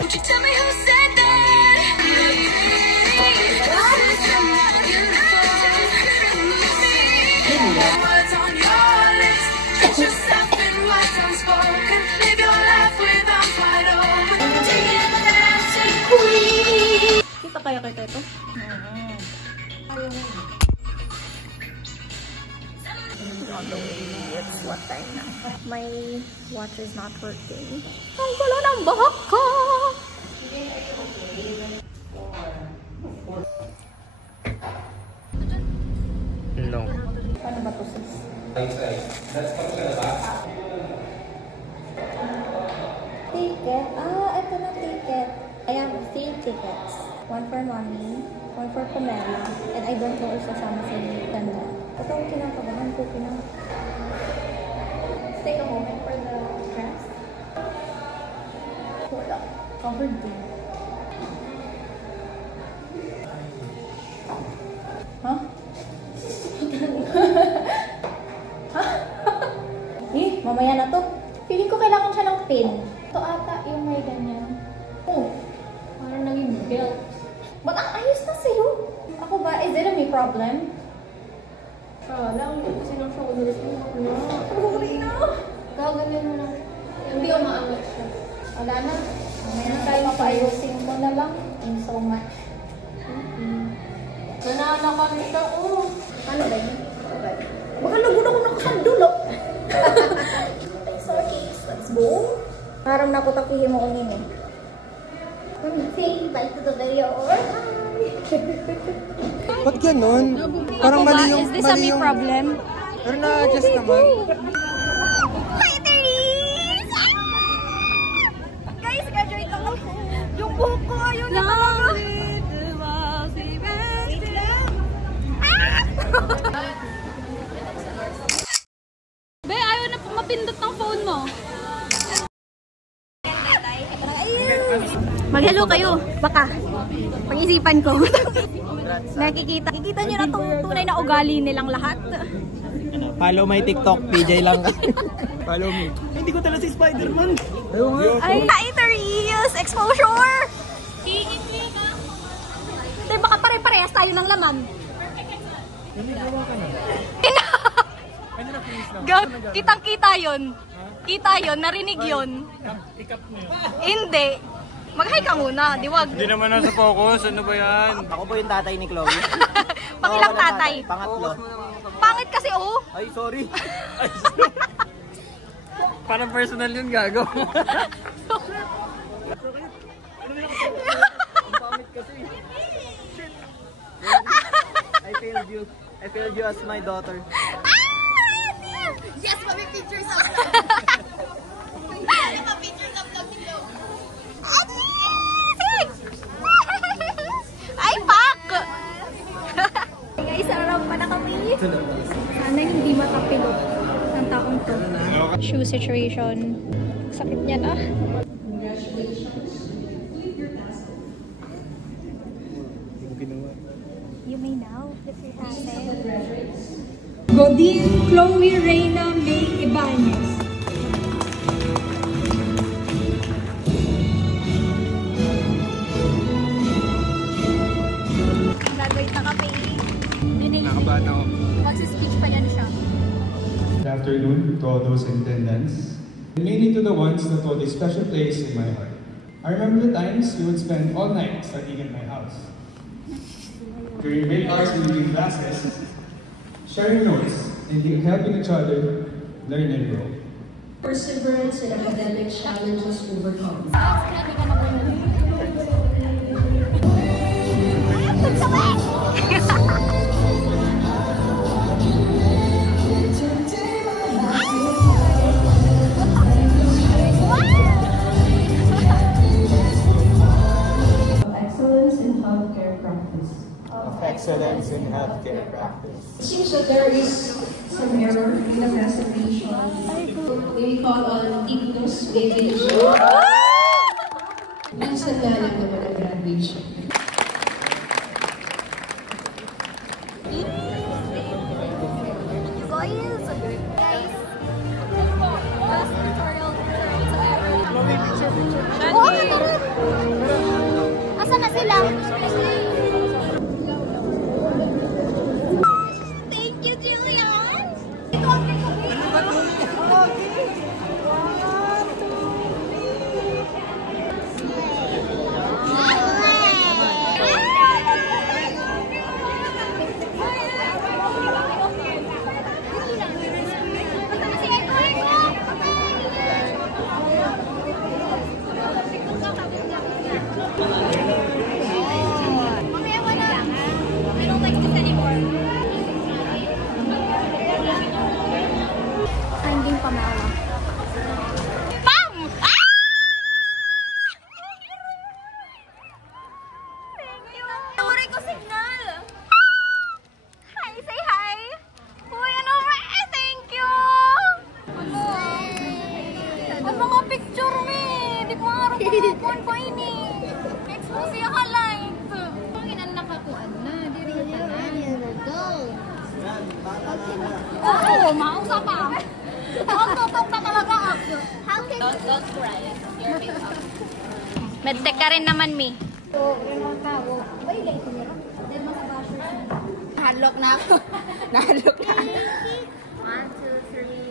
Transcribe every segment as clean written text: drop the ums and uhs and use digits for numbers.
Would you tell me who said that? Words on your lips, get yourself in what's unspoken. Live your life with arms wide open. Kita kaya kita ito? It's what time na? My watch is not working. Ang gulo ng bahak ka! No. Paano ba ito, sis? Ticket? Ah, ito na ticket. I have 3 tickets. One for mommy, one for Pamela, and I don't know if sasama si Ganda. Ito ang kinakabahan ko, stay a moment for the dress. Wala. Covered din. Huh? Mamaya na to. Feeling ko kailangan siya ng pin. Ito ata yung may ganyan. Oh, parang naging belt. Ba't ang ayos na sa'yo? Ako ba? Is there a may problem? Lang, kasi nang shoulders mo. Sorry na. Gaganin mo lang. Hindi ko maangat siya. Wala na. Mamaya na tayo papaayusin mo na lang. Thank you so much. Nananakan siya, oh. Ano ba yun? Baka lagod ako nakakandulo. Sorry, let's go. Parang nakutakihin mo ko nini. Say bye to the video or hi. Ba't ganun? Parang mali yung... Is this a me problem? Pero na-adjust naman. Guys, graduate ako. Yung buhok ko, ayun na. Be, ayaw na mapindot ng phone mo. Mag-hello kayo. Baka. Pag-isipan ko. Nakikita nyo na itong tunay na ugali nilang lahat. Follow my TikTok, PJ lang. Follow me. Hindi ko talaga si Spider-Man. Ay, ito reels! Exposure! Hindi, baka pare-parehas tayo ng laman. Kitang-kita yun. Kita yun, narinig yun. Hindi. Mag-hi ka muna, diwag. Hindi naman nasa focus. Ano ba yan? Ako po yung tatay ni Chloe. Pangilang tatay? Pangatlo. Pangit kasi, oh. Ay, sorry. Parang personal yun, gago. Pangit kasi. I failed you. I failed you as my daughter. Yes, pictures of Ay, pak! Guys, sarap pa na kami. Sana hindi matapilot ng taong to. Shoe situation. Sakit niya na. You may now flip your hand. Godin Chloe Reyna May Ibanez. Nag-wait na kami. Nakabahan ako. Magsa-speech pa yan siya. Good afternoon to all those in attendance, and mainly to the ones that hold a special place in my heart. I remember the times we would spend all night studying in my house. During break hours in between classes, sharing notes, and helping each other learn and grow. Perseverance in academic challenges overcome. Excellence in healthcare practice. It seems that there is some error in the presentation. We call on Ignos Graduation. Minsan na lang naman ang graduation. Guys, Asan na sila? Thank you, Julian! Ito ang Oo, mausa pa. Ang tutok na talaga ako. Don't cry. Medtech ka rin naman, Mi. Nahalok na ako. Nahalok na ako. 1, 2, 3.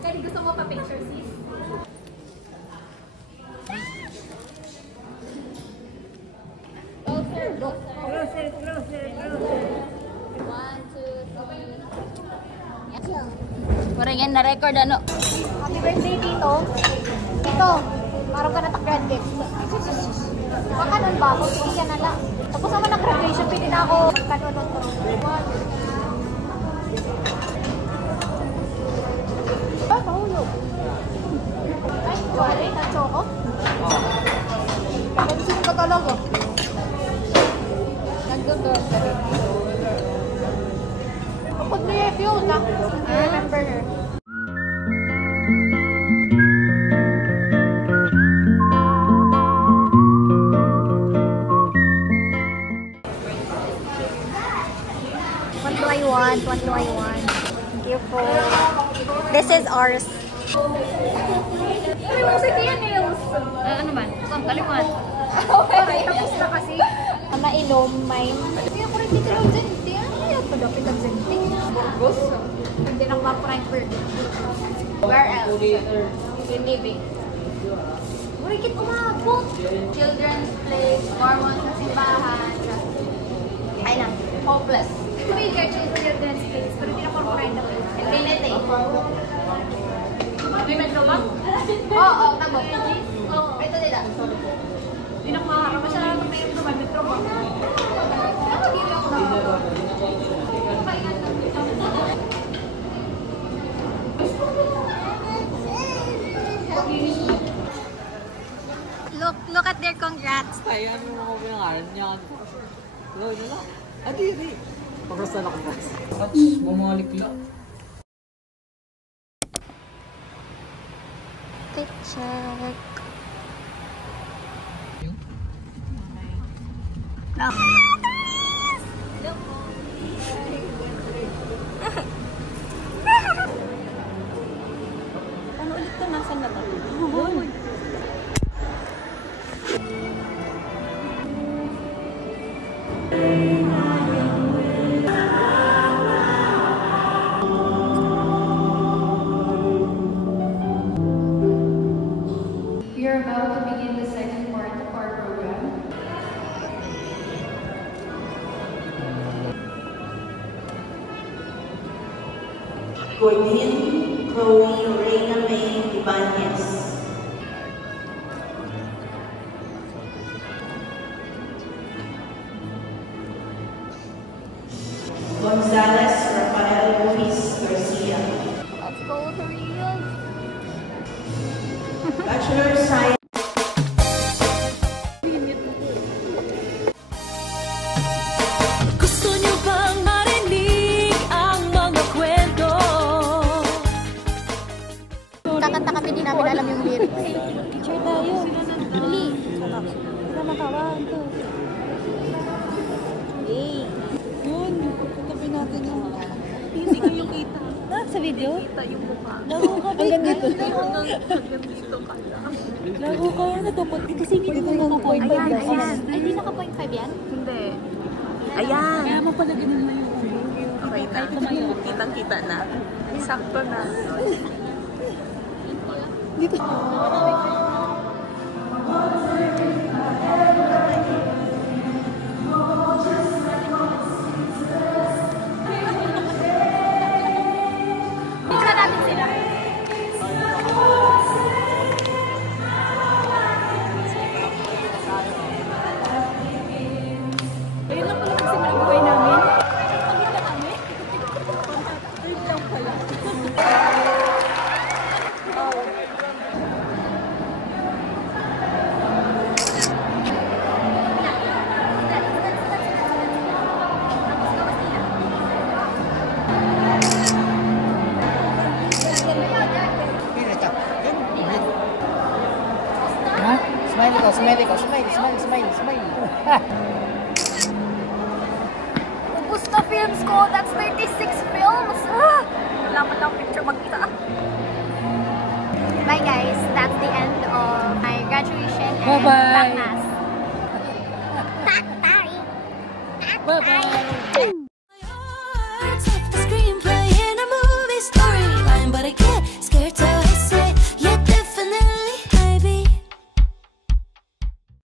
Kaya gusto mo pa picture, sis? Closer. 1, 2, 3. Parang yan na-record ano. Happy birthday, Tito. Tito, parang ka natak-graduate. Makanon ba? Kung siya na lang. Tapos naman na graduation, pwede na ako kanon-on to. Ah, mahulog. Ay, sorry. Natsoko? Oo. Pansin ka talaga. Nag-doon ka rin. Kapag niya yun, I remember her. What do I want? Thank you for... This is ours. Ano mo si Tia Nails? Ano man? Saan? Kaliwan. Okay, tapos na kasi. Mainom, may... Hindi ako rin dito lang dyan. Tia, ano yan? Padapit ang zenting. Burgos. Hindi nang ma-prime burger. Where else? In living. Marikit umabot. Children's place, hormones sa simbahan. Ay lang, hopeless. May children's place, pero hindi na corporate na place. Infinity. May metro ba? Oo, tabo. Ito nila. Hindi na makaharap. Masyadong na metro ba? Metro ba? Nakagili ako na. Look at their congrats. Ay, ano mo ko pinangalan niya? Hello, yun lang. Adi. Pagkasal ako ba? Bumalik lang. Check. Ano ulit to? Nasaan na ba? We are about to begin the second part of our program. Gordine Chloe Reina May Ibanez. Gonzalez Rafael Luis Garcia. Let's go to real. Bachelor of Science. Gusto niyo bang marinig ang mga kwento? Kakanta kami, di namin alam yung lyrics. Picture tayo. Dali. to. Hey. Yun, katabi natin yung hindi ko yung kita. Sa video? Kita yung mukha. Lago ka ba? Hanggang dito. Hanggang dito ka lang. Lago ka yan. Natupot. Kasi hindi ko ng 0.5. Ayan. Ay, hindi naka 0.5 yan? Hindi. Ayan. Kaya mo pala ganun na yung ulo. Okay na. Kitang-kita na. Sakto na. Dito. Smile. Ubus na films ko. That's 36 films. Wala pa lang picture magkita. Bye guys. That's the end of my graduation and Bangnas. Bye-bye.